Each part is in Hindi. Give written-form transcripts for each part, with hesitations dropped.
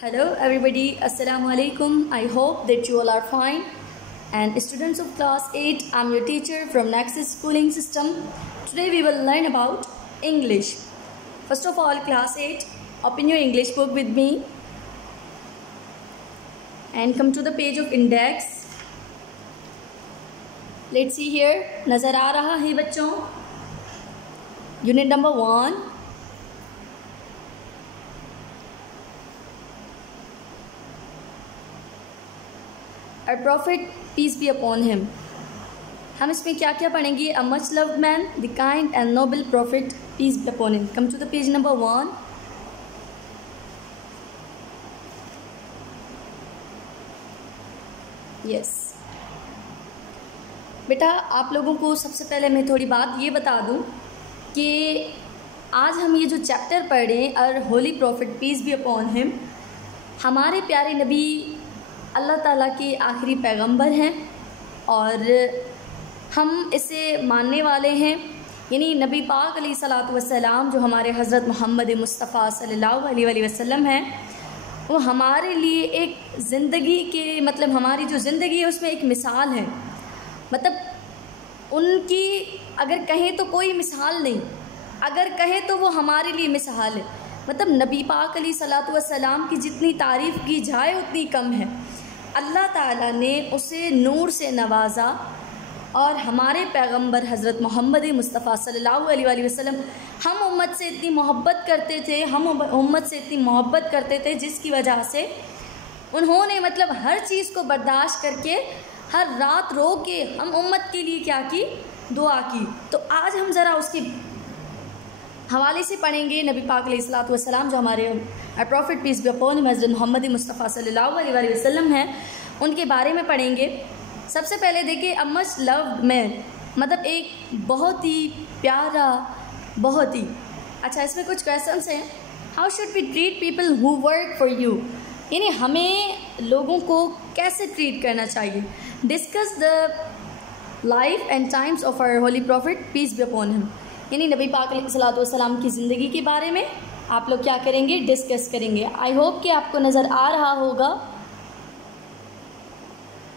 Hello everybody, Assalamu alaikum. I hope that you all are fine. And students of class 8, I'm your teacher from Nexus Schooling System. Today we will learn about English. First of all, class 8, open your English book with me and come to the page of index. Let's see here. नज़र आ रहा है बच्चों? Unit number 1. Our prophet, peace be upon him. हम इसमें क्या क्या पढ़ेंगे? A much loved man, the kind and noble prophet, peace be upon him. Come to the page number 1. Yes. बेटा आप लोगों को सबसे पहले मैं थोड़ी बात ये बता दूं कि आज हम ये जो चैप्टर पढ़ रहे हैं, और holy prophet peace be upon him, हमारे प्यारे नबी अल्लाह ताला के आखिरी पैगंबर हैं और हम इसे मानने वाले हैं। यानी नबी पाक अलैहिस्सलातु वस्सलाम जो हमारे हज़रत मोहम्मद मुस्तफ़ा सल्लल्लाहु अलैहि वसल्लम हैं, वो हमारे लिए एक ज़िंदगी के हमारी जो ज़िंदगी है उसमें एक मिसाल है। उनकी अगर कहें तो कोई मिसाल नहीं, अगर कहें तो वो हमारे लिए मिसाल है। नबी पाक अलैहिस्सलातु वस्सलाम की जितनी तारीफ़ की जाए उतनी कम है। अल्लाह ताला ने उसे नूर से नवाजा और हमारे पैगंबर हज़रत मोहम्मद मुस्तफ़ा सल्लल्लाहु अलैहि वसल्लम हम उम्मत से इतनी मोहब्बत करते थे, जिसकी वजह से उन्होंने हर चीज़ को बर्दाश्त करके हर रात रो के हम उम्मत के लिए क्या की? दुआ की। तो आज हम ज़रा उसके हवाले से पढ़ेंगे। नबी पाक अलैहिस्सलातु वस्सलाम जो हमारे prophet peace be upon him Hazrat Muhammad Mustafa सल्लल्लाहु अलैहि वसल्लम हैं, उनके बारे में पढ़ेंगे। सबसे पहले देखिए, अ मच लव्ड मैन, एक बहुत ही प्यारा, बहुत ही अच्छा। इसमें कुछ क्वेश्चंस हैं। How should we treat people who work for you, यानी हमें लोगों को कैसे ट्रीट करना चाहिए। Discuss the life and times of our holy prophet peace be upon him, यानी नबी पाक अलैहिस्सलातु वस्सलाम की ज़िंदगी के बारे में आप लोग क्या करेंगे? डिस्कस करेंगे। आई होप कि आपको नज़र आ रहा होगा।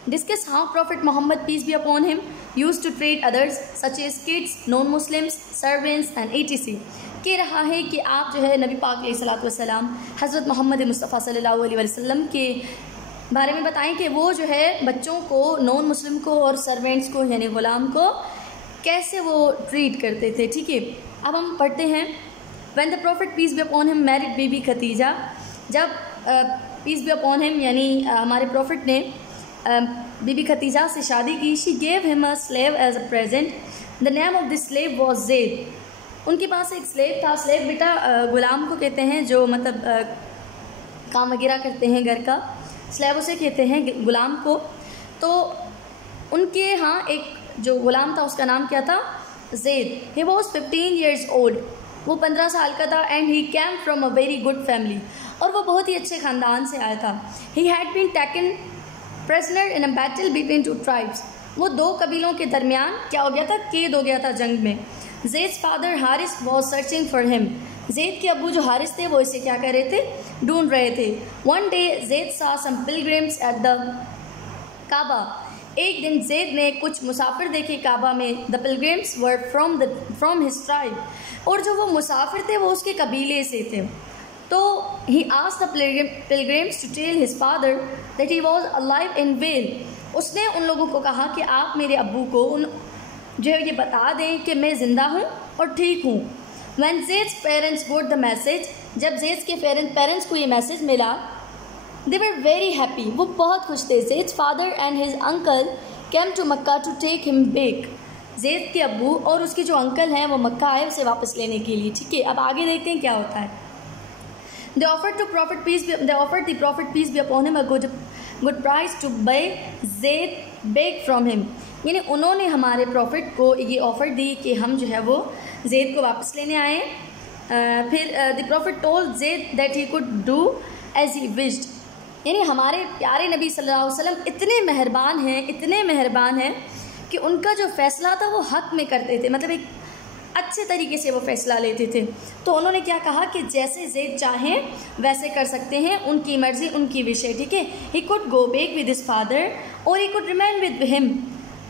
Discuss how prophet Muhammad peace be upon him used to treat others such as kids, non Muslims, servants and etc। कह रहा है कि आप जो है नबी पाक अलैहिस्सलातु वस्सलाम हज़रत मोहम्मद मुस्तफ़ा सल्लल्लाहु अलैहि वसल्लम के बारे में बताएं कि वो जो है बच्चों को, नॉन मुस्लिम को और सर्वेंट्स को यानी ग़ुलाम को कैसे वो ट्रीट करते थे। ठीक है, अब हम पढ़ते हैं। When the prophet peace be upon him married Bibi Khadija, जब पीस बी अपॉन हिम यानी हमारे प्रॉफिट ने बीबी खदीजा से शादी की, she gave him a slave as a present. The name of this slave was Zaid. उनके पास एक स्लेव था। स्लेव बेटा ग़ुलाम को कहते हैं जो काम वगैरह करते हैं घर का, स्लेव उसे कहते हैं ग़ुलाम को। तो उनके यहाँ एक जो ग़ुलाम था उसका नाम क्या था? Zaid. He was 15 years old, वो 15 साल का था। And he came from a very good family, और वो बहुत ही अच्छे ख़ानदान से आया था। He had been taken prisoner in a battle between two tribes, वो दो कबीलों के दरमियान क्या हो गया था? कैद हो गया था जंग में। Zaid's father Haris was searching for him, Zaid के अबू जो हारिस थे वो इसे क्या कर रहे थे? ढूंढ रहे थे। वन डे ज़ैद सा सम पिलग्रिम्स एट द काबा, एक दिन ज़ैद ने कुछ मुसाफिर देखे काबा में। The pilgrims were from his tribe, और जो वो मुसाफिर थे वो उसके कबीले से थे। तो he asked the pilgrims to tell his father that he was alive in well, उसने उन लोगों को कहा कि आप मेरे अब्बू को जो है ये बता दें कि मैं ज़िंदा हूँ और ठीक हूँ। When Zaid's parents got the message, जब ज़ैद के पेरेंट्स को ये मैसेज मिला, दे वर वेरी हैप्पी, वो बहुत खुश थे। Zaid's father and his uncle came to Mecca to take him back, Zaid के अब्बू और उसके जो अंकल हैं वो मक्का आए उसे वापस लेने के लिए। ठीक है, अब आगे देखते हैं क्या होता है। They offered the prophet peace be upon him a good price to buy Zayd back from him, यानी उन्होंने हमारे प्रॉफिट को ये ऑफ़र दी कि हम जो है वो ज़ैद को वापस लेने आए। फिर the prophet told Zaid that he could do as he wished, यानी हमारे प्यारे नबी सल्लल्लाहु अलैहि वसल्लम इतने मेहरबान हैं कि उनका जो फ़ैसला था वो हक़ में करते थे। एक अच्छे तरीके से वो फैसला लेते थे। तो उन्होंने क्या कहा कि जैसे ज़ैद चाहें वैसे कर सकते हैं, उनकी मर्ज़ी उनकी विश है, ठीक है। He could go back with his father और he could remain with him,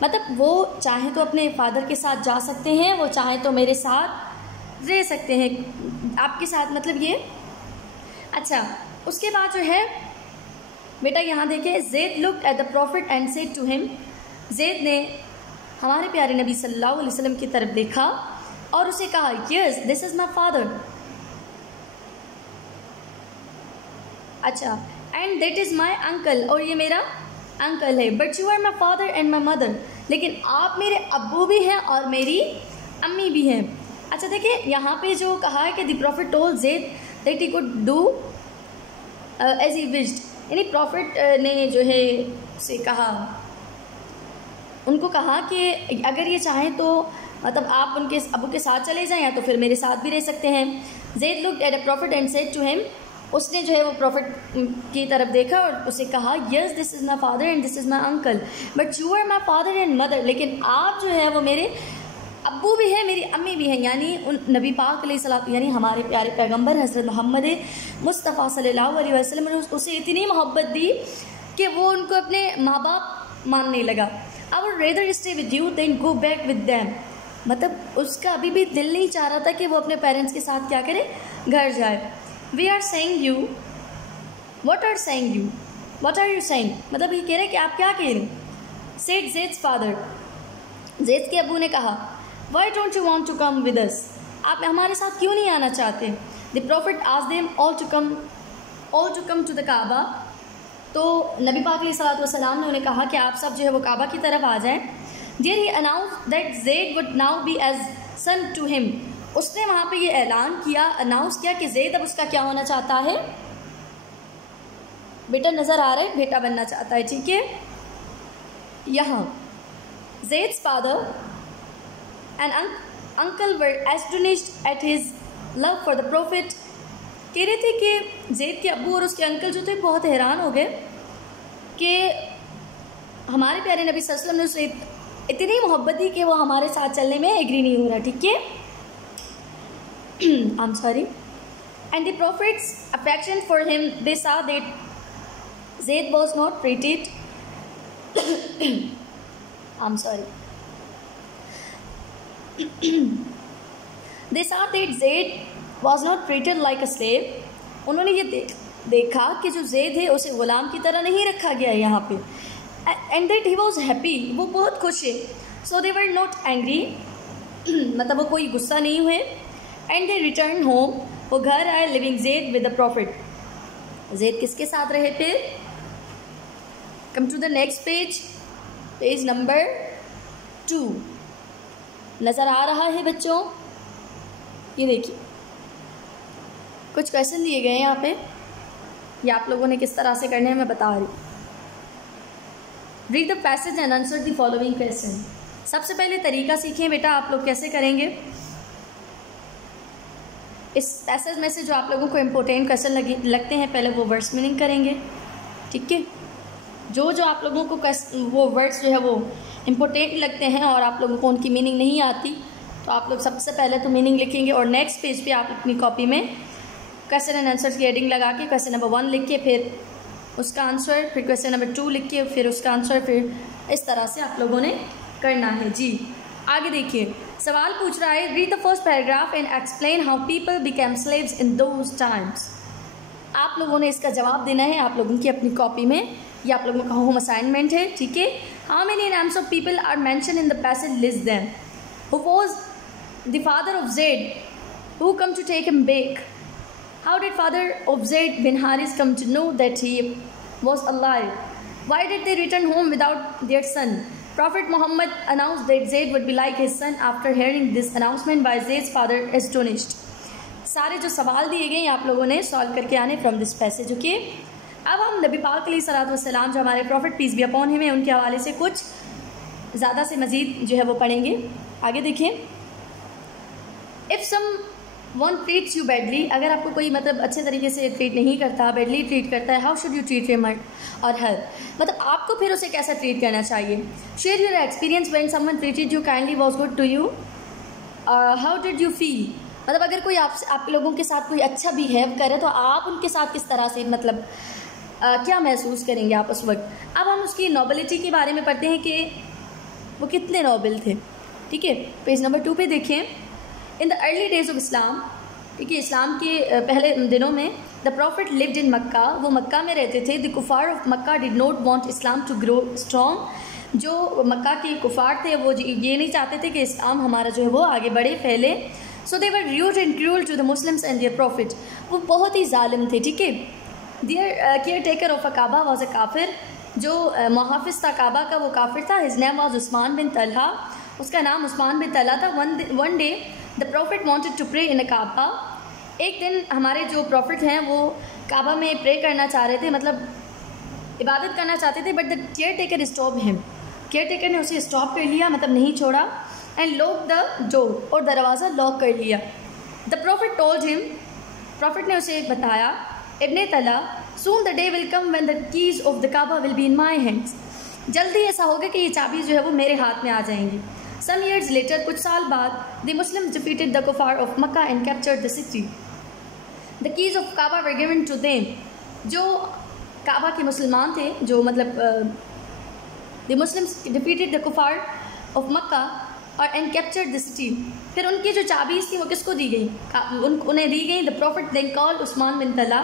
मतलब वो चाहें तो अपने फादर के साथ जा सकते हैं, वो चाहें तो मेरे साथ रह सकते हैं, आपके साथ, मतलब ये। अच्छा, उसके बाद जो है बेटा यहाँ देखिए, Zaid looked at the prophet and said to him, Zaid ने हमारे प्यारे नबी सल्लल्लाहु अलैहि वसल्लम की तरफ देखा और उसे कहा, yes this is my father, अच्छा, and that is my uncle, और ये मेरा अंकल है, but you are my father and my mother, लेकिन आप मेरे अब्बू भी हैं और मेरी अम्मी भी हैं। अच्छा देखिए, यहाँ पे जो कहा है कि the prophet told Zaid that he could do as he wished, यानी प्रॉफिट ने जो है से कहा, उनको कहा कि अगर ये चाहें तो मतलब आप उनके अबू के साथ चले जाएं या तो फिर मेरे साथ भी रह सकते हैं। Zaid looked at a prophet and said to him, उसने जो है वो प्रॉफिट की तरफ देखा और उसे कहा, yes this is my father and this is my uncle, but you are my father and mother, लेकिन आप जो है वो मेरे अब्बू भी हैं, मेरी अम्मी भी हैं। यानी उन नबी पाक अलैहिस्सलाम, यानी हमारे प्यारे पैगंबर हज़रत मोहम्मद मुस्तफ़ा सल्लल्लाहु अलैहि वसल्लम ने उसे इतनी मोहब्बत दी कि वो उनको अपने माँ बाप मानने लगा। I would rather stay with you then go back with them, मतलब उसका अभी भी दिल नहीं चाह रहा था कि वो अपने पेरेंट्स के साथ क्या करे, घर जाए। We are saying you, what are saying you, what are you saying, मतलब ये कह रहे कि आप क्या कह रहे। सेड ज़ैद्स फादर, ज़ैद के अबू ने कहा, why don't you want to come with us, आप हमारे साथ क्यों नहीं आना चाहते। The prophet asked them all to come to the Kaaba, तो नबी पाक अलैहिस्सलातु वस्सलाम ने उन्हें कहा कि आप सब जो है वो काबा की तरफ आ जाएं। There he announce that Zaid would now be as son to him, उसने वहाँ पे ये ऐलान किया, अनाउंस किया कि ज़ैद अब उसका क्या होना चाहता है, बेटा नज़र आ रहा है, बेटा बनना चाहता है, ठीक है। यहाँ Zaid's father and uncle were astonished at his love for the prophet, कह रहे थे कि ज़ैद के अब्बू और उसके अंकल जो थे बहुत हैरान हो गए कि हमारे प्यारे नबी सल्लल्लाहु अलैहि वसल्लम ने उसे इतनी मोहब्बत दी कि वो हमारे साथ चलने में एग्री नहीं हो रहा, ठीक है। आई am sorry, and the profits affection for him, they saw that Zayd was not treated I'm sorry they saw that Zayd was not treated like a slave, उन्होंने ये देखा कि जो ज़ैद है उसे ग़ुलाम की तरह नहीं रखा गया है यहाँ पे, and that he was happy, वो बहुत खुश है। सो दे वर नॉट एंग्री, मतलब वो कोई गुस्सा नहीं हुए। एंड दे रिटर्न होम, वो घर आए, living Zaid with the prophet, Zaid किसके साथ रहे फिर। Come to the next page, page number 2 नज़र आ रहा है बच्चों, ये देखिए कुछ क्वेश्चन दिए गए हैं यहाँ पे, ये आप लोगों ने किस तरह से करने हैं मैं बता रही हूँ। Read the passage and answer the following question. सबसे पहले तरीका सीखें बेटा आप लोग कैसे करेंगे। इस पैसेज में से जो आप लोगों को इम्पोर्टेंट क्वेश्चन लगते हैं पहले वो वर्ड्स मीनिंग करेंगे, ठीक है। जो आप लोगों को वो वर्ड्स जो है वो इम्पोर्टेंट लगते हैं और आप लोगों को उनकी मीनिंग नहीं आती तो आप लोग सबसे पहले तो मीनिंग लिखेंगे और नेक्स्ट पेज पे आप अपनी कॉपी में क्वेश्चन एंड आंसर की हेडिंग लगा के क्वेश्चन नंबर 1 लिख के फिर उसका आंसर, फिर क्वेश्चन नंबर 2 लिख के फिर उसका आंसर, फिर इस तरह से आप लोगों ने करना है जी। आगे देखिए, सवाल पूछ रहा है, read the first paragraph and explain how people became slaves in those times. आप लोगों ने इसका जवाब देना है आप लोगों की अपनी कॉपी में, ये आप लोगों का होम असाइनमेंट है, ठीक है। How many names of people are mention in the passage, list them. Who was the father of Zaid, who come to take him back. How did father of Zayd bin Haris come to know that he was alive? Why did they return home without their son? Prophet Muhammad announced that Zayd would be like his son after hearing this announcement by Zayd's father astonished. सारे जो सवाल दिए गए हैं आप लोगों ने सॉल्व करके आने फ्रॉम दिस पैसेज, ओके। अब हम नबी पाक अलैहिस्सलातु वस्सलाम जो हमारे prophet peace be upon him है उनके हवाले से कुछ ज़्यादा से मज़ीद जो है वो पढ़ेंगे। आगे देखिए, if someone treats you badly, अगर आपको कोई मतलब अच्छे तरीके से ट्रीट नहीं करता, बैडली ट्रीट करता है, how should you treat him और हर, मतलब आपको फिर उसे कैसा ट्रीट करना चाहिए। Share your experience when someone treated you kindly was good to you. How did you feel, मतलब अगर कोई आप लोगों के साथ कोई अच्छा बिहेव करे तो आप उनके साथ किस तरह से मतलब क्या महसूस करेंगे आप उस वक्त। अब हम उसकी नोबिलिटी के बारे में पढ़ते हैं कि वो कितने नोबल थे। ठीक है, पेज नंबर 2 पे देखें। In the early days of Islam, ठीक है, इस्लाम के पहले दिनों में, the prophet lived in Mecca, वो मक्का में रहते थे। The kuffar of Mecca did not want Islam to grow strong, जो मक्का के कुफार थे वो ये नहीं चाहते थे कि इस्लाम हमारा जो है वो आगे बढ़े, फैले। So they were rude and cruel to the Muslims and their prophet, वो बहुत ही जालिम थे। ठीक है, their caretaker of a Kaaba was a kafir, जो मुहाफिज था काबा का वो काफिर था। His name was Usman bin Talha, उसका नाम उस्मान बिन तलहा था। One day the prophet wanted to pray in a Kaaba, एक दिन हमारे जो प्रॉफिट हैं वो काबा में प्रे करना चाह रहे थे, मतलब इबादत करना चाहते थे। But the care taker stop him, care taker ने उसे स्टॉप कर लिया, मतलब नहीं छोड़ा। एंड लॉक द डोर, और दरवाज़ा लॉक कर लिया। The prophet told him, prophet ने उसे बताया, Ibn Talha, soon the day will come when the keys of the Kaaba will be in my hands, जल्दी ऐसा होगा कि ये चाबी जो है वो मेरे हाथ में आ जाएंगी। सम ईयर्स लेटर, कुछ साल बाद, the Muslims defeated the kuffar of Mecca and captured the city. The keys of Kaaba were given to them, जो काबा के मुसलमान थे, जो मतलब the Muslims defeated the kuffar of Mecca और एंड कैप्चर्ड द सिटी, फिर उनकी जो चाबीज़ थी वो किसको दी गई, उन्हें दी गई। The prophet then call Usman bin Talha,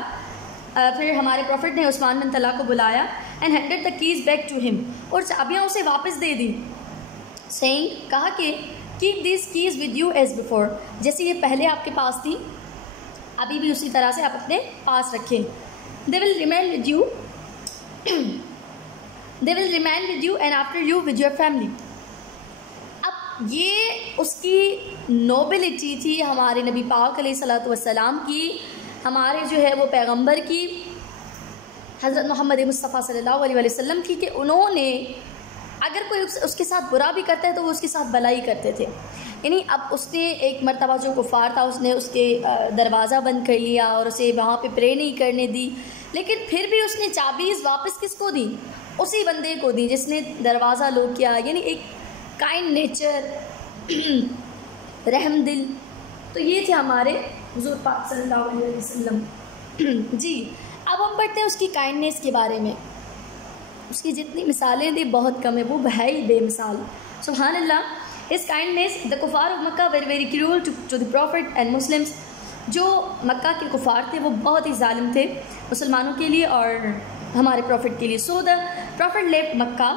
फिर हमारे प्रॉफिट ने उस्मान बिन तला को बुलाया and handed the keys back to him, और चाबियाँ उसे वापस दे दी। सेइंग, कहा कि keep this keys with you as before, जैसे ये पहले आपके पास थी अभी भी उसी तरह से आप अपने पास रखें। They will remain with you, they will remain with you and after you with your family. अब ये उसकी नोबिलिटी थी हमारे नबी पाक अलैहिस्सलातु वस्सलाम की, हमारे जो है वो पैगंबर की, हज़रत मोहम्मद मुस्तफ़ा सल्लल्लाहु अलैहि वसल्लम की, कि उन्होंने अगर कोई उसके साथ बुरा भी करता है तो वो उसके साथ भलाई करते थे। यानी अब उसने एक मर्तबा जो कुफार था उसने उसके दरवाज़ा बंद कर लिया और उसे वहाँ पे प्रे नहीं करने दी, लेकिन फिर भी उसने चाबीज़ वापस किसको दी, उसी बंदे को दी जिसने दरवाज़ा लॉक किया। यानी एक काइंड नेचर, रहम दिल, तो ये थे हमारे हुज़ूर पाक सल्लल्लाहु अलैहि वसल्लम। जी, अब हम पढ़ते हैं उसकी काइंडनेस के बारे में। उसकी जितनी मिसालें दी बहुत कम है, वो है ही बेमिसाल। सुभान अल्लाह। His kindness, the kuffar of Mecca very very cruel to the prophet and Muslims, जो मक्का के कुफार थे वो बहुत ही जालिम थे मुसलमानों के लिए और हमारे प्रॉफिट के लिए। So the prophet left Mecca,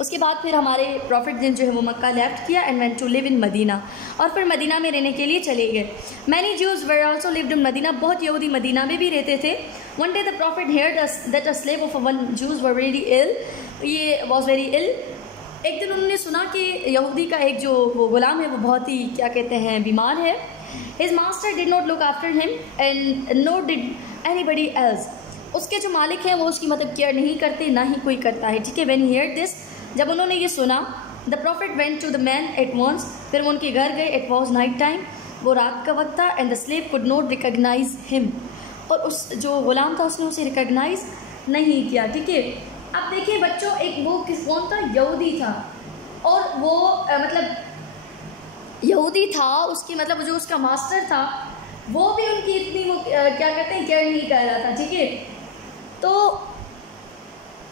उसके बाद फिर हमारे प्रॉफिट ने जो है वो मक्का लेफ्ट किया and went to live in Medina, और फिर मदीना में रहने के लिए चले गए। Many Jews were also lived in Medina, बहुत यहूदी मदीना में भी रहते थे। One day the prophet heard that a slave of one Jews were very ill, ये वॉज वेरी इल। एक दिन उन्होंने सुना कि यहूदी का एक जो वो गुलाम है वो बहुत ही क्या कहते हैं बीमार है। His master did not look after him and no did anybody else, उसके जो मालिक हैं वो उसकी मतलब केयर नहीं करते, ना ही कोई करता है। ठीक है, व्हेन ही हर्ड दिस, जब उन्होंने ये सुना, the prophet went to the man at once, फिर वो उनके घर गए। इट वॉज नाइट टाइम, वो रात का वक्त था। And the slave could not recognise him, और उस जो गुलाम था उसने उसे रिकग्नाइज नहीं किया। ठीक है, अब देखिए बच्चों, एक वो कौन था, यहूदी था, और वो मतलब यहूदी था, उसकी मतलब जो उसका मास्टर था वो भी उनकी इतनी वो क्या कहते हैं केयर नहीं कर रहा था। ठीक है, तो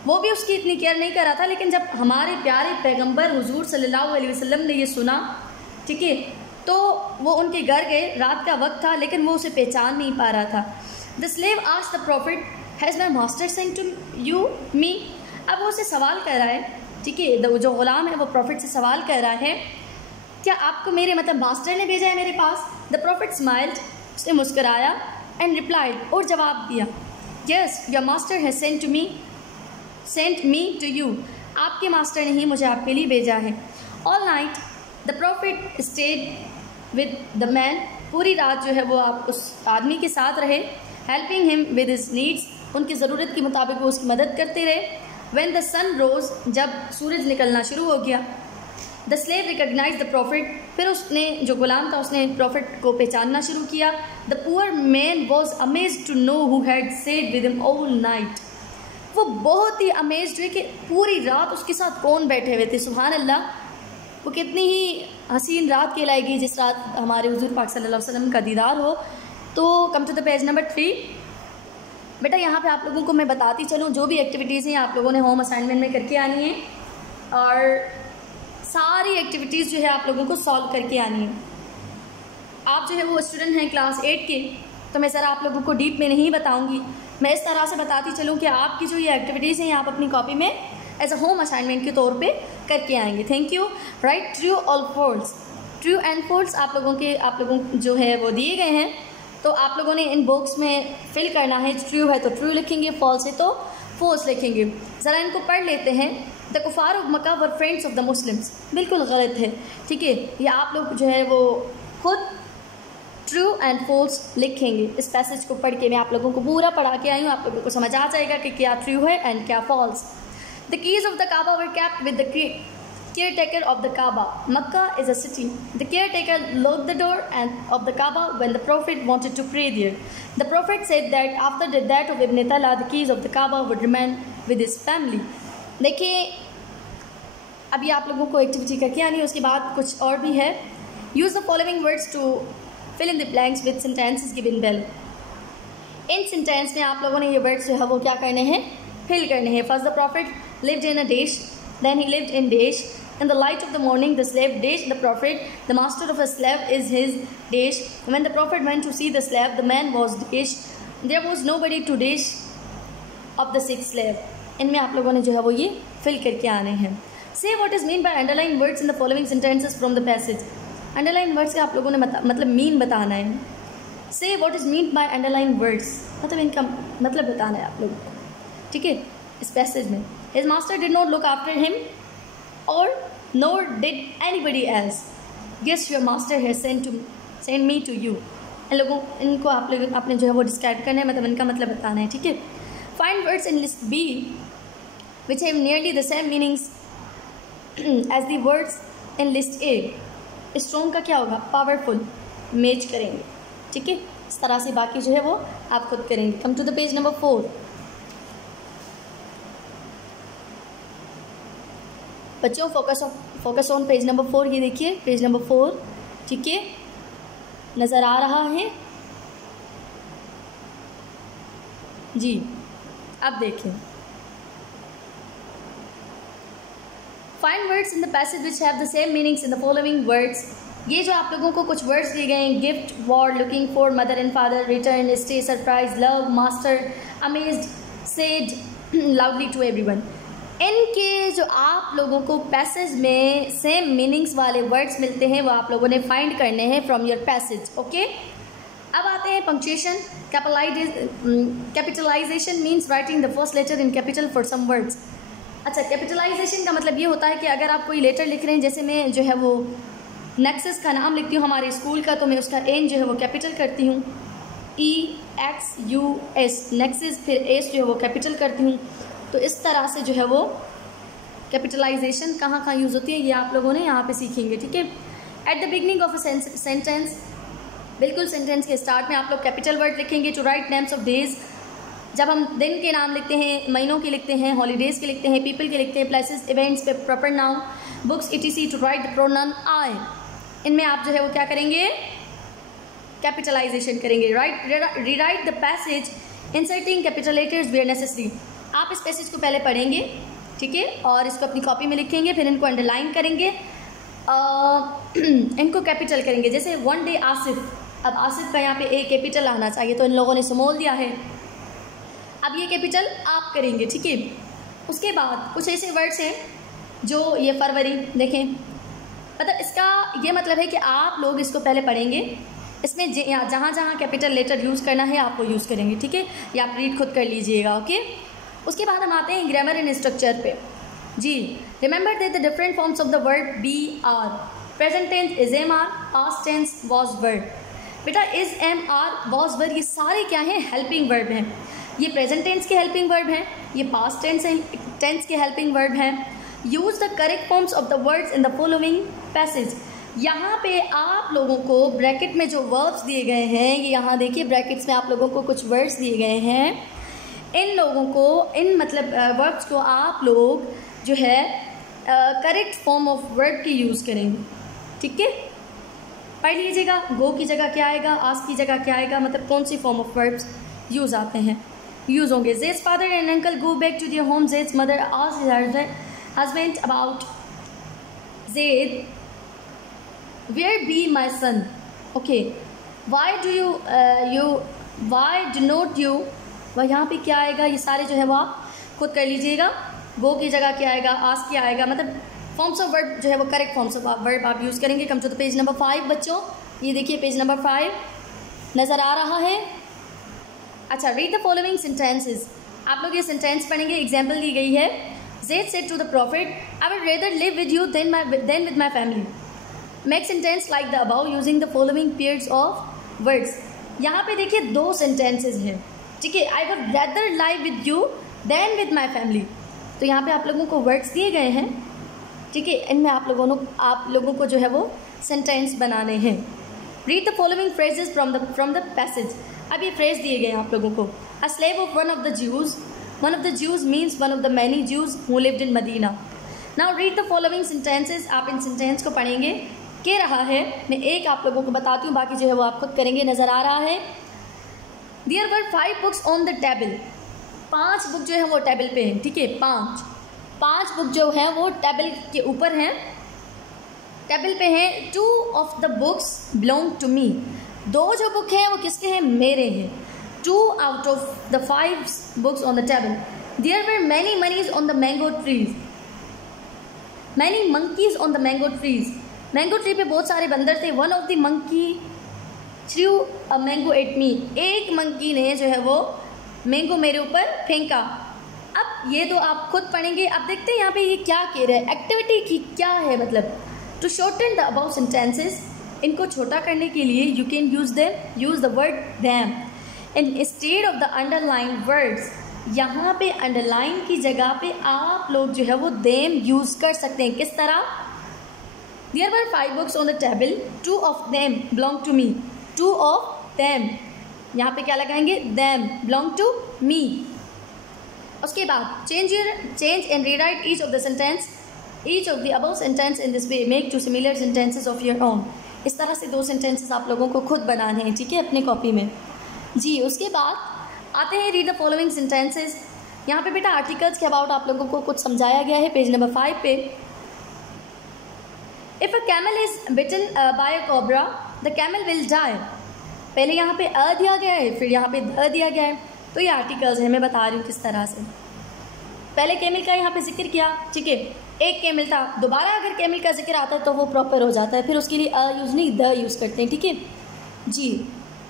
वो भी उसकी इतनी केयर नहीं कर रहा था। लेकिन जब हमारे प्यारे पैगंबर हुजूर सल्लल्लाहु अलैहि वसल्लम ने ये सुना, ठीक है, तो वो उनके घर गए। रात का वक्त था लेकिन वो उसे पहचान नहीं पा रहा था। The slave asked the prophet, has my master sent to you me, अब वो उसे सवाल कर रहा है। ठीक है, जो गुलाम है वो प्रॉफिट से सवाल कर रहा है, क्या आपको मेरे मतलब मास्टर ने भेजा है मेरे पास। द प्रॉफिट स्माइल्ड, उसने मुस्कराया एंड रिप्लाइड, और जवाब दिया, yes your master has sent me to you, आपके मास्टर ने ही मुझे आपके लिए भेजा है। All night the prophet stayed with the man, पूरी रात जो है वो आप उस आदमी के साथ रहे। Helping him with his needs, उनकी ज़रूरत के मुताबिक वो उसकी मदद करते रहे। व्हेन द सन रोज, जब सूरज निकलना शुरू हो गया, the slave recognise the prophet, फिर उसने जो गुलाम था उसने प्रॉफिट को पहचानना शुरू किया। The poor man was amazed to know who had stayed with him all night, वो बहुत ही अमेज्ड हुए कि पूरी रात उसके साथ कौन बैठे हुए थे। सुभान अल्लाह, वो कितनी ही हसीन रात कहलाएगी जिस रात हमारे हुजूर पाक सल्लल्लाहु अलैहि वसल्लम का दीदार हो। तो come to the page number 3। बेटा यहाँ पे आप लोगों को मैं बताती चलूँ, जो भी एक्टिविटीज़ हैं आप लोगों ने होम असाइनमेंट में करके आनी है, और सारी एक्टिविटीज़ जो है आप लोगों को सॉल्व करके आनी है। आप जो है वो स्टूडेंट हैं क्लास 8 के, तो मैं ज़रा आप लोगों को डीप में नहीं बताऊँगी, मैं इस तरह से बताती चलूँ कि आपकी जो ये एक्टिविटीज़ हैं आप अपनी कॉपी में एज अ होम असाइनमेंट के तौर पे करके आएंगे। Thank you. राइट ट्रू और फॉल्स, ट्रू एंड फॉल्स आप लोगों जो है वो दिए गए हैं, तो आप लोगों ने इन बॉक्स में फिल करना है। ट्रू है तो ट्रू लिखेंगे, फॉल्स है तो फॉल्स लिखेंगे। ज़रा इनको पढ़ लेते हैं। The kuffar of Mecca were friends of the Muslims, बिल्कुल गलत है, ठीक है। ये आप लोग जो है वो खुद ट्रू एंड फॉल्स लिखेंगे। इस पैसेज को पढ़ के मैं आप लोगों को पूरा पढ़ा के आई हूँ, आप लोगों को समझ आ जाएगा कि क्या ट्रू है एंड क्या false. The keys of the Kaaba were kept with the caretaker of the Kaaba. Makkah is a city. The caretaker locked the door of the Kaaba when the Prophet wanted to pray there. The Prophet said that after the death of Ibn Talha, the keys of the Kaaba would remain with his family. देखिए अभी आप लोगों को एक्टिविटी करके आनी है, उसके बाद कुछ और भी है। Use the following words to fill in the blanks with sentences given below. In sentence में आप लोगों ने ये वर्ड्स जो है वो क्या करने हैं, फिल करने हैं। First, the Prophet lived in a dish. Then he lived in dish. In the light of the morning, the slave dashed the Prophet. The master of a slave is his dash. When the Prophet went to see the slave, the man was dashed. There was nobody to dash of the sick slave. इनमें आप लोगों ने जो है वो ये फिल करके आने हैं। Say what is meant by underlined words in the following sentences from the passage. Underlined words का आप लोगों ने मतलब मीन बताना है। Say what is meant by underlined words, मतलब इनका मतलब बताना है आप लोगों को, ठीक है। इस पैसेज में His master did not look after him, or nor did anybody else. Yes, your master has sent me to you. इनको आप लोग आपने जो है वो डिस्क्राइब करना है, मतलब इनका मतलब बताना है, ठीक है। Find words in list B which have nearly the same meanings as the words in list A. Strong का क्या होगा, पावरफुल, मैच करेंगे, ठीक है। इस तरह से बाकी जो है वो आप खुद करेंगे। Come to the page number 4। बच्चों फोकस ऑन पेज नंबर 4। ये देखिए पेज नंबर 4, ठीक है, नज़र आ रहा है जी। अब देखें, find words in the passage which have the same meanings in the following words. ये जो आप लोगों को कुछ वर्ड्स दिए गए हैं, gift, war, looking for, mother and father, return, stay, surprise, love, master, amazed, said, loudly to everyone, इनके जो आप लोगों को पैसेज में सेम मीनिंग्स वाले वर्ड्स मिलते हैं वो आप लोगों ने फाइंड करने हैं फ्रॉम योर पैसेज। ओके, अब आते हैं punctuation. Capitalisation means writing the first letter in capital for some words. अच्छा, कैपिटलाइजेशन का मतलब ये होता है कि अगर आप कोई लेटर लिख रहे हैं, जैसे मैं जो है वो नेक्सस का नाम लिखती हूँ हमारे स्कूल का, तो मैं उसका एन जो है वो कैपिटल करती हूँ, EXUS, नेक्सस, फिर एस जो है वो कैपिटल करती हूँ। तो इस तरह से जो है वो कैपिटलाइजेशन कहाँ यूज़ होती है ये आप लोगों ने यहाँ पे सीखेंगे, ठीक है। At the beginning of a sentence, बिल्कुल सेंटेंस के स्टार्ट में आप लोग कैपिटल वर्ड लिखेंगे। To write names of days, जब हम दिन के नाम लिखते हैं, महीनों के लिखते हैं, हॉलीडेज़ के लिखते हैं, पीपल के लिखते हैं, प्लेसेस, इवेंट्स पे proper noun, books, etc। To write the pronoun I, इनमें आप जो है वो क्या करेंगे, कैपिटलाइजेशन करेंगे। Rewrite the passage inserting capital letters where necessary. आप इस पैसेज को पहले पढ़ेंगे, ठीक है, और इसको अपनी कॉपी में लिखेंगे, फिर इनको अंडरलाइन करेंगे, इनको कैपिटल करेंगे। जैसे वन डे आसिफ, अब आसिफ का यहाँ पे ए कैपिटल आना चाहिए, तो इन लोगों ने स्मॉल दिया है, अब ये कैपिटल आप करेंगे, ठीक है। उसके बाद कुछ ऐसे वर्ड्स हैं जो ये फरवरी देखें, मतलब इसका ये मतलब है कि आप लोग इसको पहले पढ़ेंगे, इसमें जहाँ जहाँ कैपिटल लेटर यूज़ करना है आप वो यूज़ करेंगे, ठीक है। ये आप रीड खुद कर लीजिएगा, ओके। उसके बाद हम आते हैं ग्रामर एंड स्ट्रक्चर पे जी। Remember that the different forms of the word be are, present tense is am are, past tense was were. बेटा is am are was were ये सारे क्या हैं, हेल्पिंग वर्ब हैं। ये प्रेजेंट टेंस के हेल्पिंग वर्ब हैं, ये पास्ट टेंस के हेल्पिंग वर्ब हैं। Use the correct forms of the words in the following passage. यहाँ पे आप लोगों को ब्रैकेट में जो वर्ब्स दिए गए हैं, ये यहाँ देखिए ब्रैकेट्स में आप लोगों को कुछ वर्ड्स दिए गए हैं, इन लोगों को, इन मतलब वर्ब्स को आप लोग जो है करेक्ट फॉर्म ऑफ वर्ब की यूज़ करेंगे, ठीक है, पढ़ लीजिएगा। गो की जगह क्या आएगा, आस्क की जगह क्या आएगा, मतलब कौन सी फॉर्म ऑफ वर्ब्स यूज आते हैं, यूज होंगे। Zaid's father and uncle go back to their home. Zaid's mother asked his husband about Zaid where be my son. Okay, why do not you, वह यहाँ पे क्या आएगा, ये सारे जो है वो आप खुद कर लीजिएगा। गो की जगह क्या आएगा, आस्क क्या आएगा, मतलब फॉर्म्स ऑफ वर्ब जो है वो करेक्ट फॉर्म्स ऑफ वर्ब आप यूज़ करेंगे। Come to the page number 5 बच्चों, ये देखिए पेज नंबर 5 नज़र आ रहा है। अच्छा, रीड द फॉलोइंग सेंटेंसेस। आप लोग ये सेंटेंस पढ़ेंगे, एग्जाम्पल दी गई है। Zaid said to the prophet, I would rather live with you then with my family. Make sentence like the above using the following pairs of words. यहाँ पे देखिए 2 सेंटेंसेस हैं, ठीक है। I would rather live with you then with my family. तो यहाँ पे आप लोगों को वर्ड्स दिए गए हैं, ठीक है, इनमें आप लोगों को जो है वो सेंटेंस बनाने हैं। Read the following phrases from the passage. अब ये फ्रेज दिए गए हैं आप लोगों को। A slave of one of the Jews means one of the many Jews who lived in Medina. Now read the following sentences. आप इन सेंटेंस को पढ़ेंगे। कह रहा है, मैं एक आप लोगों को बताती हूँ, बाकी जो है वो आप खुद करेंगे। नज़र आ रहा है, there were 5 books on the table. 5 book जो है वो टेबल पे हैं, ठीक है। 5 बुक जो है वो टेबल के ऊपर हैं, टेबल पे हैं। 2 of the books belong to me. 2 जो बुक हैं वो किसके हैं, मेरे हैं। 2 out of the 5 books on the table. There were many monkeys on the mango trees, many monkeys on the mango trees. Mango tree पे बहुत सारे बंदर थे। One of the monkey threw a mango at me. एक मंकी ने जो है वो मैंगो मेरे ऊपर फेंका। अब ये तो आप खुद पढ़ेंगे। अब देखते हैं यहाँ पे ये क्या कह रहा है, एक्टिविटी की क्या है, मतलब to shorten the above sentences. इनको छोटा करने के लिए you can use the word them instead of the underline words. यहाँ पे अंडरलाइन की जगह पे आप लोग जो है वो देम यूज कर सकते हैं। किस तरह, there were 5 books on the table, 2 of them belong to me. 2 of them, यहाँ पे क्या लगाएंगे, देम बिलोंग टू मी। उसके बाद change and rewrite each of the sentence, each of the above sentence in this way, make 2 similar sentences of your own. इस तरह से 2 सेंटेंसेस आप लोगों को खुद बनाने हैं, ठीक है, अपने कॉपी में जी। उसके बाद आते हैं रीड द फॉलोइंग सेंटेंसेस। यहाँ पे बेटा आर्टिकल्स के अबाउट आप लोगों को कुछ समझाया गया है, पेज नंबर 5 पे। If a camel is bitten by a cobra the camel will die. पहले यहाँ पे अ दिया गया है, फिर यहाँ पे द दिया गया है। तो ये आर्टिकल्स हैं, मैं बता रही हूँ किस तरह से। पहले कैमल का यहाँ पे जिक्र किया, ठीक है, एक कैमल था। दोबारा अगर कैमल का जिक्र आता है तो वो प्रॉपर हो जाता है, फिर उसके लिए अ यूज़ नहीं द यूज़ करते हैं, ठीक है जी।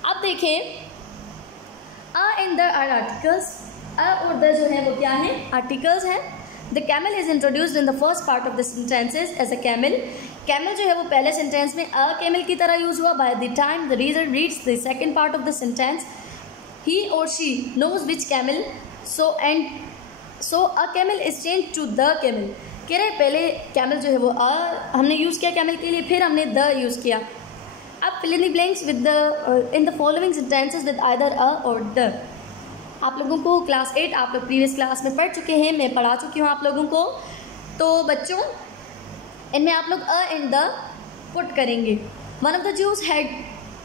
अब देखें, a and the are articles. A और द जो है वो क्या है, आर्टिकल्स हैं। The camel is introduced in the first part of the sentences as a camel. Camel जो है वो पहले सेंटेंस में अ कैमल की तरह यूज हुआ। By the time the reader reads the second part of the sentence he और she knows which camel, so a camel is change to the camel. कह रहे पहले कैमल जो है वो अ हमने यूज़ किया कैमल के लिए, फिर हमने द यूज़ किया। अब fill in the blanks with the in the following sentences with either a और द। आप लोगों को क्लास 8 आप लोग प्रीवियस क्लास में पढ़ चुके हैं, मैं पढ़ा चुकी हूँ आप लोगों को। तो बच्चों इनमें आप लोग अ एंड द पुट करेंगे। One of the Jews had,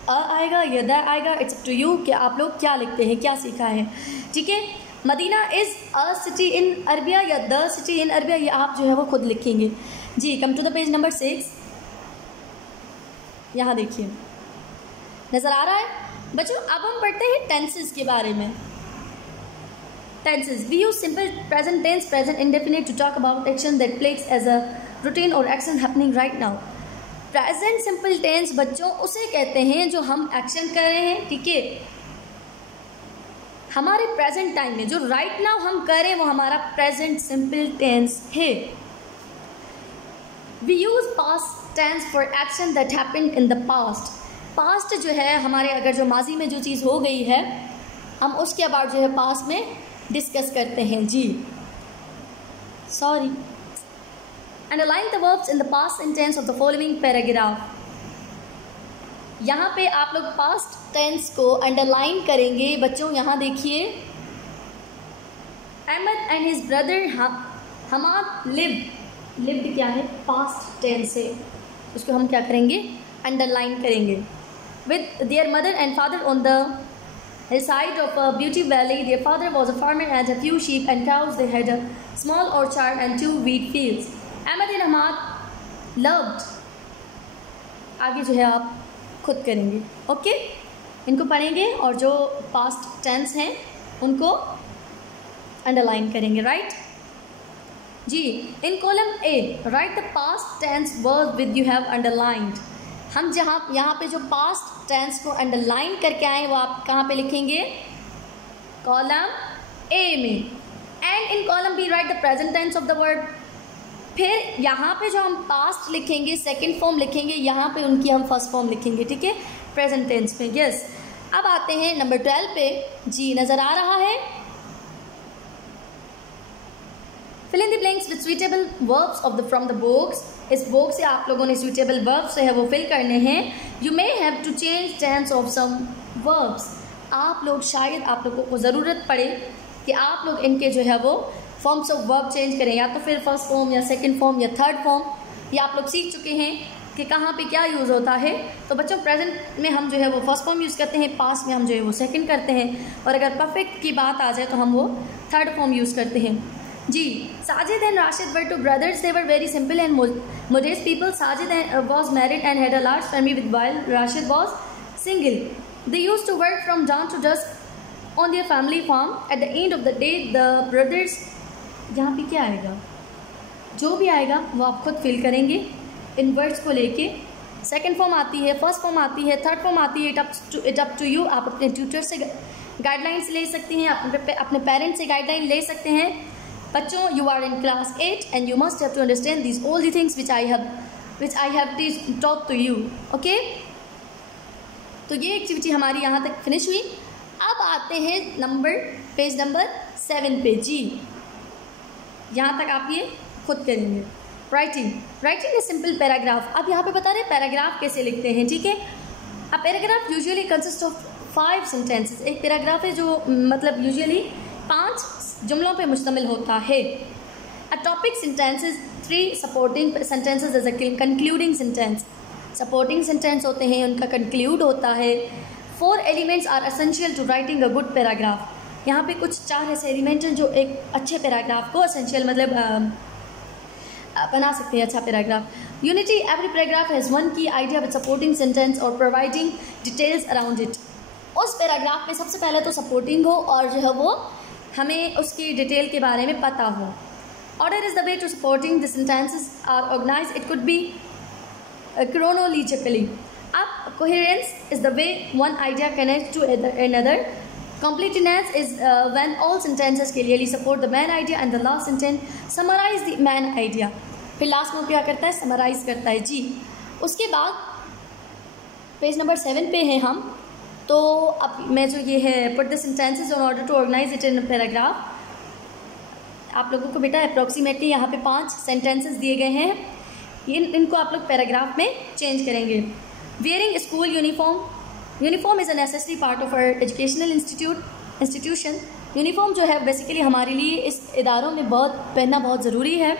a आएगा या द आएगा, इट्स अप टू यू कि आप लोग क्या लिखते हैं, क्या सीखा है, ठीक है। Medina is a city in Arabia या द सिटी इन अरबिया, ये आप जो है वो खुद लिखेंगे जी। Come to the page number 6। यहाँ देखिए नज़र आ रहा है बच्चों। अब हम पढ़ते हैं टेंसेस के बारे में। Tenses, we use simple present tense, present indefinite to talk about action that takes as a routine और action happening right now. Present simple tense बच्चों उसे कहते हैं जो हम एक्शन कर रहे हैं, ठीक है, हमारे प्रेजेंट टाइम में जो राइट नाउ हम कर रहे हैं वो हमारा प्रेजेंट सिंपल टेंस है। We use past tense for action that happened in the past. Past जो है हमारे, अगर जो माजी में जो चीज़ हो गई है हम उसके अबाउट जो है पास्ट में डिस्कस करते हैं जी। Sorry, underline the verbs in the past sentence of the following paragraph. यहाँ पे आप लोग पास्ट टेंस को अंडरलाइन करेंगे बच्चों। यहाँ देखिए, Ahmad and his brother Hamad lived क्या है, पास्ट टेंस है। उसको हम क्या करेंगे, अंडरलाइन करेंगे। With their mother and father on the hillside of a beauty valley, their father was a farmer and had a few sheep and cows. They had a small orchard and 2 wheat fields. Ahmed and Ahmad loved, आगे जो है आप खुद करेंगे, ओके इनको पढ़ेंगे और जो पास्ट टेंस हैं उनको अंडरलाइन करेंगे, राइट जी। In column A write the past tense verb with you have underlined. हम जहाँ यहाँ पे जो पास्ट टेंस को अंडरलाइन करके आए वो आप कहाँ पे लिखेंगे, कॉलम ए में। And in column B write the present tense of the word. फिर यहाँ पे जो हम पास्ट लिखेंगे सेकंड फॉर्म लिखेंगे, यहाँ पे उनकी हम फर्स्ट फॉर्म लिखेंगे, ठीक है, प्रेजेंट टेंस में, यस। अब आते हैं नंबर 12 पे, जी नज़र आ रहा है। Fill in the blanks with suitable verbs of the from the books. इस बुक से आप लोगों ने सुइटेबल वर्ब्स जो है वो फिल करने हैं। You may have to change tense of some verbs. आप लोग शायद आप लोगों को ज़रूरत पड़े कि आप लोग इनके जो है वो फॉर्म्स ऑफ वर्ब चेंज करें, या तो फिर फर्स्ट फॉर्म या सेकंड फॉर्म या थर्ड फॉर्म। ये आप लोग सीख चुके हैं कि कहाँ पे क्या यूज़ होता है। तो बच्चों प्रेजेंट में हम जो है वो फर्स्ट फॉर्म यूज़ करते हैं, पास्ट में हम जो है वो सेकंड करते हैं, और अगर परफेक्ट की बात आ जाए तो हम वो थर्ड फॉर्म यूज़ करते हैं जी। Sajid and Rashid were two brothers, they were very simple and modest people. Sajid was married and had a large family with while Rashid was single. They used to work from dawn to dusk on their family farm. At the end of the day, the brothers, यहाँ पे क्या आएगा, जो भी आएगा वो आप खुद फिल करेंगे इन वर्ड्स को लेके। सेकंड फॉर्म आती है, फर्स्ट फॉर्म आती है, थर्ड फॉर्म आती है, इट अप टू यू। आप अपने ट्यूटर से गाइडलाइंस ले सकते हैं, अपने पेरेंट्स से गाइडलाइन ले सकते हैं। बच्चों, you are in class 8 and you must have to understand this all the things which I have taught to you, okay. तो ये एक्टिविटी हमारी यहाँ तक फिनिश हुई। अब आते हैं पेज नंबर 7 पे, जी यहाँ तक आप ये खुद करेंगे। Writing a simple paragraph. अब यहाँ पे बता रहे पैराग्राफ कैसे लिखते हैं, ठीक है। अब paragraph usually consist of 5 sentences. एक पैराग्राफ है जो मतलब यूजुअली 5 जुमलों पे मुश्तमिल होता है। A topic sentences, 3 supporting sentences as a concluding sentence. Supporting sentence होते हैं, उनका कंक्लूड होता है। 4 elements are essential to writing a good paragraph. यहाँ पे कुछ 4 ऐसे एलिमेंट हैं जो एक अच्छे पैराग्राफ को एसेंशियल मतलब बना सकते हैं अच्छा paragraph. Unity, every paragraph has one की आइडिया विद सपोर्टिंग सेंटेंस और प्रोवाइडिंग डिटेल्स अराउंड इट। उस पैराग्राफ में सबसे पहले तो सपोर्टिंग हो और जो है वो हमें उसकी डिटेल के बारे में पता हो। Order is the way to supporting the sentences are organize, it could be chronologically. Up, coherence is the way one idea connects to another. Completeness is when all sentences clearly support the main idea and the last sentence summarize the main idea. फिर लास्ट में क्या करता है, समराइज करता है जी। उसके बाद पेज नंबर 7 पे हैं हम। तो अब मैं जो ये है put the sentences on order to organize it in paragraph. आप लोगों को बेटा अप्रॉक्सीमेटली यहाँ पे 5 सेंटेंसेस दिए गए हैं, इनको आप लोग पैराग्राफ में चेंज करेंगे। Wearing school uniform. Uniform is a necessary part of our educational institution. Uniform जो है बेसिकली हमारे लिए इस इदारों में पहनना बहुत ज़रूरी है।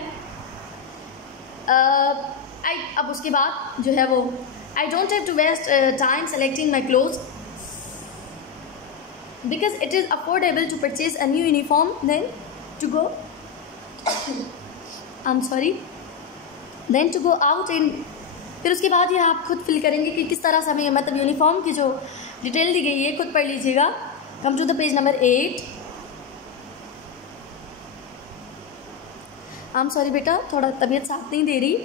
अब उसके बाद जो है वो I don't have to waste time selecting my clothes because it is affordable to purchase a new uniform then to go then to go out in. फिर उसके बाद ये आप खुद फिल करेंगे कि किस तरह से हमें मतलब यूनिफॉर्म की जो डिटेल दी गई है खुद पढ़ लीजिएगा। Come to the page number 8। I am sorry बेटा, थोड़ा तबीयत साथ नहीं दे रही।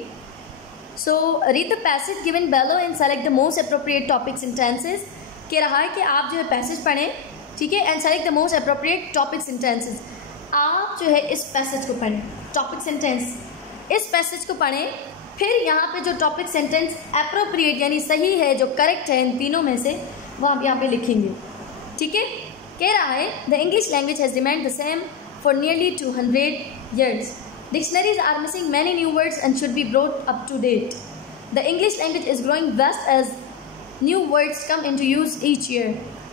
So read the passage given below and select the most appropriate topic sentences. कह रहा है कि आप जो है पैसेज पढ़ें, ठीक है, and select the most appropriate topic sentences. आप जो है इस पैसेज को पढ़ें, टॉपिक सेंटेंस इस पैसेज को पढ़ें। फिर यहाँ पे जो टॉपिक सेंटेंस अप्रोप्रिएट यानी सही है, जो करेक्ट है इन तीनों में से, वो आप यहाँ पे लिखेंगे, ठीक है। कह रहा है the English language has remained the same for nearly 200 years. Dictionaries are missing many new words and should be brought up to date. The English language is growing fast as new words come into use each year.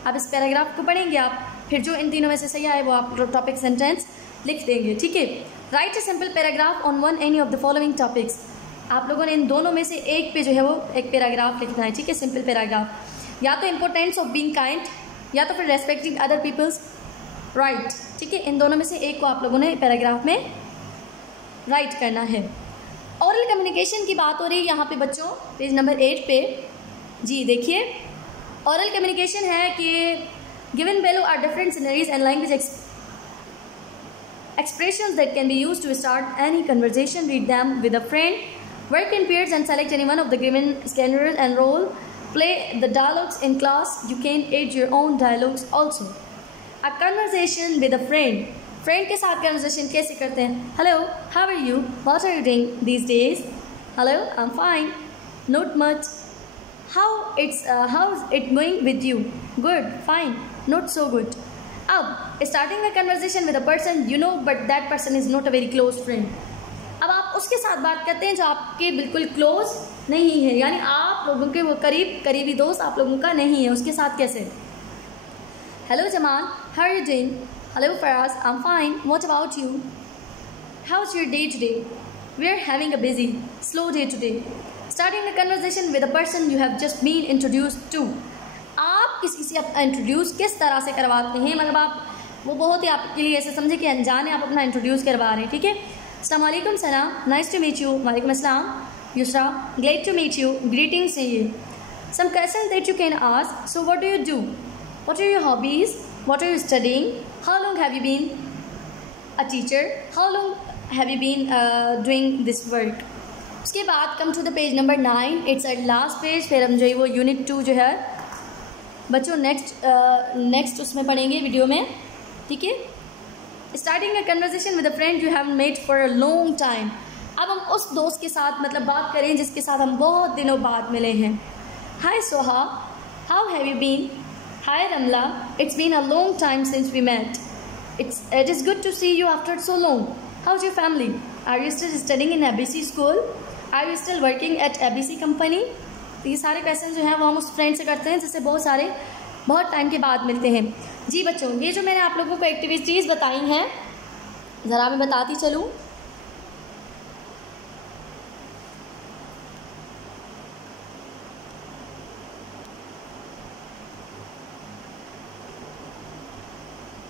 अब इस पैराग्राफ को पढ़ेंगे आप, फिर जो इन तीनों में से सही आए वो आप टॉपिक सेंटेंस लिख देंगे, ठीक है। Right a simple paragraph on one any of the following topics. आप लोगों ने इन दोनों में से एक पे जो है वो एक पैराग्राफ लिखना है, ठीक है, सिंपल पैराग्राफ, या तो इम्पोर्टेंस ऑफ बीइंग काइंड या तो फिर रेस्पेक्टिंग अदर पीपल्स राइट, ठीक है, इन दोनों में से एक को आप लोगों ने पैराग्राफ में राइट करना है। ओरल कम्युनिकेशन की बात हो रही है यहाँ पे बच्चों, पेज नंबर 8 पे। जी देखिए, ओरल कम्युनिकेशन है कि given below are different sceneries and language expressions that can be used to start any conversation. Read them with a friend. Work in pairs and select any one of the given scenarios and role play the dialogues in class. You can add your own dialogues also. A conversation with a friend. Friend के साथ conversation कैसे करते हैं? Hello, how are you? What are you doing these days? Hello, I'm fine. Not much. How's it going with you? Good, fine. Not so good. अब starting a conversation with a person you know but that person is not a very close friend. अब आप उसके साथ बात करते हैं जो आपके बिल्कुल क्लोज नहीं है, यानी आप लोगों के वो करीबी दोस्त आप लोगों का नहीं है, उसके साथ कैसे? Hello Zaman, how are you doing? Hello Faraz, I am fine, what about you? How is your day today? We are having a busy slow day today. Starting a conversation with a person you have just been introduced to. आप किसी से इंट्रोड्यूस किस तरह से करवाते हैं, मतलब आप वो बहुत ही आपके लिए ऐसे समझे कि अनजान है, आप अपना इंट्रोड्यूस करवा रहे हैं, ठीक है। अस्सलाम वालेकुम सलाम, नाइस टू मीट यू। वालेकुम अस्सलाम Yusra, glad to meet you, greetings से ये। Some question that you can ask, so what do you do? What are your hobbies? What are you studying? How long have you been a teacher? How long have you been doing this work? उसके बाद come to the page number 9, it's at last page. फिर हम जो है वो यूनिट 2 जो है बच्चों नेक्स्ट उसमें पढ़ेंगे वीडियो में, ठीक है। Starting a conversation with a friend you have met for a long time. अब हम उस दोस्त के साथ मतलब बात करें जिसके साथ हम बहुत दिनों बाद मिले हैं। Hi Soha, how have you been? Hi Ramla, it's been a long time since we met. It is good to see you after so long. How is your family? Are you still studying in ABC school? Are you still working at ABC company? तो ये सारे क्वेश्चन जो हैं वो हम उस फ्रेंड से करते हैं जिससे बहुत टाइम के बाद मिलते हैं। जी बच्चों, ये जो मैंने आप लोगों को एक्टिविटीज़ बताई हैं ज़रा मैं बताती चलूँ।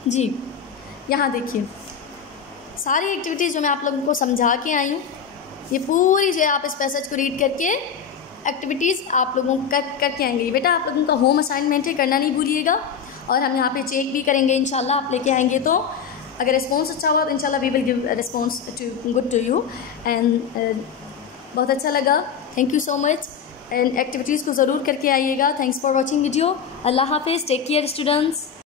जी यहाँ देखिए, सारी एक्टिविटीज़ जो मैं आप लोगों को समझा के आई हूँ, ये पूरी जो है आप इस पैसेज को रीड करके एक्टिविटीज़ आप लोगों करके आएंगे। बेटा आप लोगों का होम असाइनमेंट है, करना नहीं भूलिएगा, और हम यहाँ पे चेक भी करेंगे इंशाल्लाह। आप लेके आएंगे तो अगर रिस्पॉन्स अच्छा हुआ तो इंशाल्लाह we will give response to good to you. And बहुत अच्छा लगा, thank you so much. And activities को ज़रूर करके आइएगा। Thanks for watching video. अल्लाह हाफिज़, टेक केयर स्टूडेंट्स।